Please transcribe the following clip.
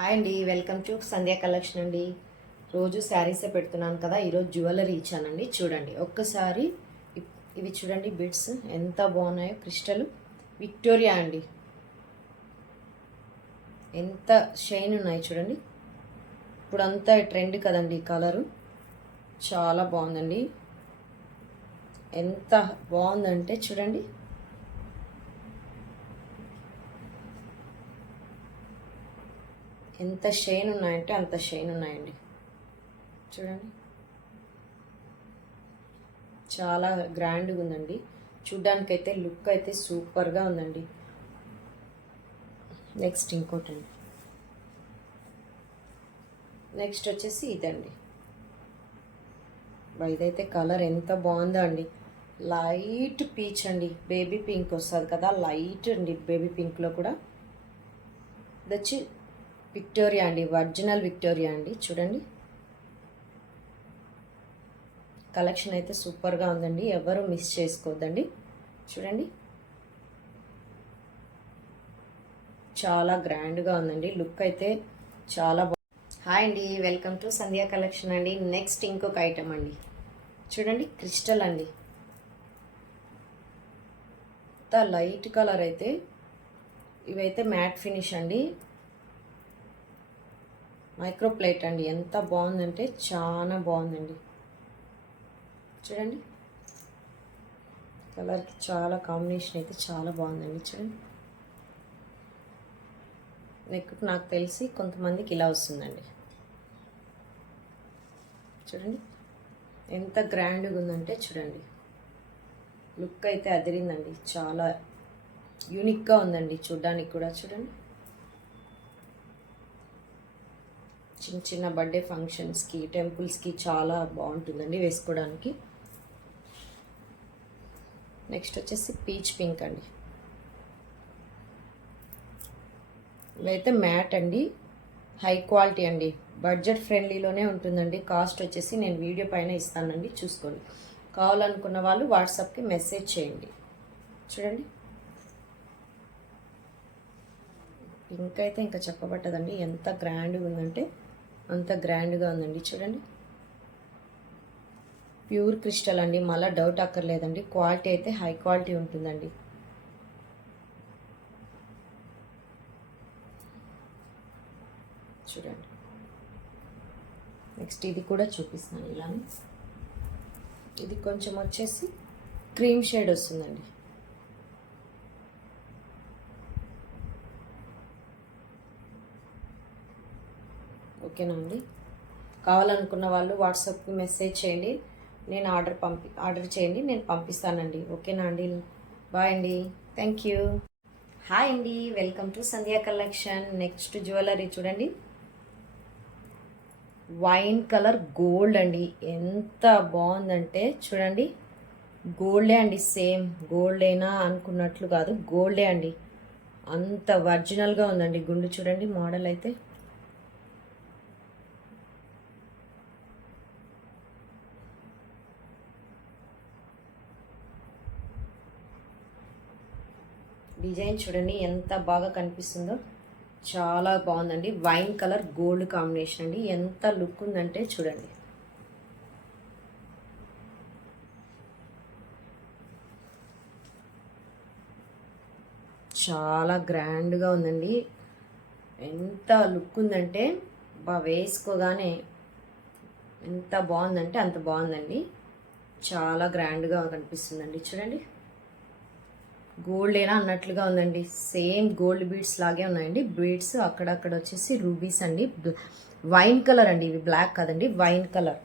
Hi అండి, welcome to Sandhya collection అండి. రోజు శారీసే పెడుతున్నాను కదా, ఈరోజు జ్యువెలరీ ఇచ్చానండి. చూడండి ఒక్కసారి ఇవి చూడండి, బిట్స్ ఎంత బాగున్నాయో. క్రిస్టల్ విక్టోరియా అండి, ఎంత షైన్ ఉన్నాయి చూడండి. ఇప్పుడు అంతా ట్రెండ్ కదండి ఈ కలరు, చాలా బాగుందండి. ఎంత బాగుందంటే చూడండి, ఎంత షైన్ ఉన్నాయంటే అంత షైన్ ఉన్నాయండి. చూడండి చాలా గ్రాండ్గా ఉందండి. చూడ్డానికైతే లుక్ అయితే సూపర్గా ఉందండి. నెక్స్ట్ ఇంకోటండి, నెక్స్ట్ వచ్చేసి ఇదండి. ఇదైతే కలర్ ఎంత బాగుందో అండి. లైట్ పీచ్ అండి, బేబీ పింక్ వస్తుంది కదా, లైట్ అండి బేబీ పింక్లో కూడా. ఇది వచ్చి విక్టోరియా అండి, ఒరిజినల్ విక్టోరియా అండి. చూడండి కలెక్షన్ అయితే సూపర్గా ఉందండి, ఎవరు మిస్ చేసుకోవద్దండి. చూడండి చాలా గ్రాండ్గా ఉందండి, లుక్ అయితే చాలా బాగుంది. హాయ్ అండి, వెల్కమ్ టు సంధ్యా కలెక్షన్ అండి. నెక్స్ట్ ఇంకొక ఐటమ్ అండి. చూడండి క్రిస్టల్ అండి, ఇంత లైట్ కలర్ అయితే. ఇవైతే మ్యాట్ ఫినిష్ అండి, మైక్రో ప్లేట్ అండి. ఎంత బాగుందంటే చాలా బాగుందండి. చూడండి కలర్కి చాలా కాంబినేషన్ అయితే చాలా బాగుందండి. చూడండి నెక్ నాకు తెలిసి కొంతమందికి ఇలా వస్తుందండి. చూడండి ఎంత గ్రాండ్గా ఉందంటే చూడండి, లుక్ అయితే అదిరిందండి. చాలా యూనిక్గా ఉందండి చూడ్డానికి కూడా. చూడండి చిన్న చిన్న బర్త్డే ఫంక్షన్స్కి, టెంపుల్స్కి చాలా బాగుంటుందండి వేసుకోవడానికి. నెక్స్ట్ వచ్చేసి పీచ్ పింక్ అండి. ఇవైతే మ్యాట్ అండి, హై క్వాలిటీ అండి, బడ్జెట్ ఫ్రెండ్లీలోనే ఉంటుందండి. కాస్ట్ వచ్చేసి నేను వీడియో పైన ఇస్తానండి, చూసుకోండి. కావాలనుకున్న వాళ్ళు వాట్సాప్కి మెసేజ్ చేయండి. చూడండి పింక్ అయితే ఇంకా చెప్పబట్టదండి, ఎంత గ్రాండ్గా ఉందంటే అంత గ్రాండ్గా ఉందండి. చూడండి ప్యూర్ క్రిస్టల్ అండి, మళ్ళీ డౌట్ అక్కర్లేదండి. క్వాలిటీ అయితే హై క్వాలిటీ ఉంటుందండి. చూడండి నెక్స్ట్ ఇది కూడా చూపిస్తాను ఇలానే. ఇది కొంచెం వచ్చేసి క్రీమ్ షేడ్ వస్తుందండి. ఓకేనా అండి, కావాలనుకున్న వాళ్ళు వాట్సాప్కి మెసేజ్ చేయండి, నేను ఆర్డర్ చేయండి, నేను పంపిస్తానండి. ఓకేనా అండి, బాయ్ అండి, థ్యాంక్ యూ. హాయ్ అండి, welcome to Sandhya collection. Next jewellery చూడండి, వైన్ కలర్ గోల్డ్ అండి. ఎంత బాగుందంటే చూడండి, గోల్డే అండి, సేమ్ గోల్డేనా అనుకున్నట్లు కాదు, గోల్డే అండి. అంత ఒరిజినల్గా ఉందండి. గుండు చూడండి, మోడల్ అయితే డిజైన్ చూడండి ఎంత బాగా కనిపిస్తుందో, చాలా బాగుందండి. వైన్ కలర్ గోల్డ్ కాంబినేషన్ అండి, ఎంత లుక్ ఉందంటే చూడండి. చాలా గ్రాండ్గా ఉందండి, ఎంత లుక్ ఉందంటే వేసుకోగానే ఎంత బాగుందంటే అంత బాగుందండి. చాలా గ్రాండ్గా కనిపిస్తుందండి. చూడండి గోల్డేనా అన్నట్లుగా ఉందండి, సేమ్ గోల్డ్ బీడ్స్ లాగే ఉన్నాయండి. బీడ్స్ అక్కడక్కడ వచ్చేసి రూబీస్ అండి. వైన్ కలర్ అండి, ఇవి బ్లాక్ కదండి, వైన్ కలర్.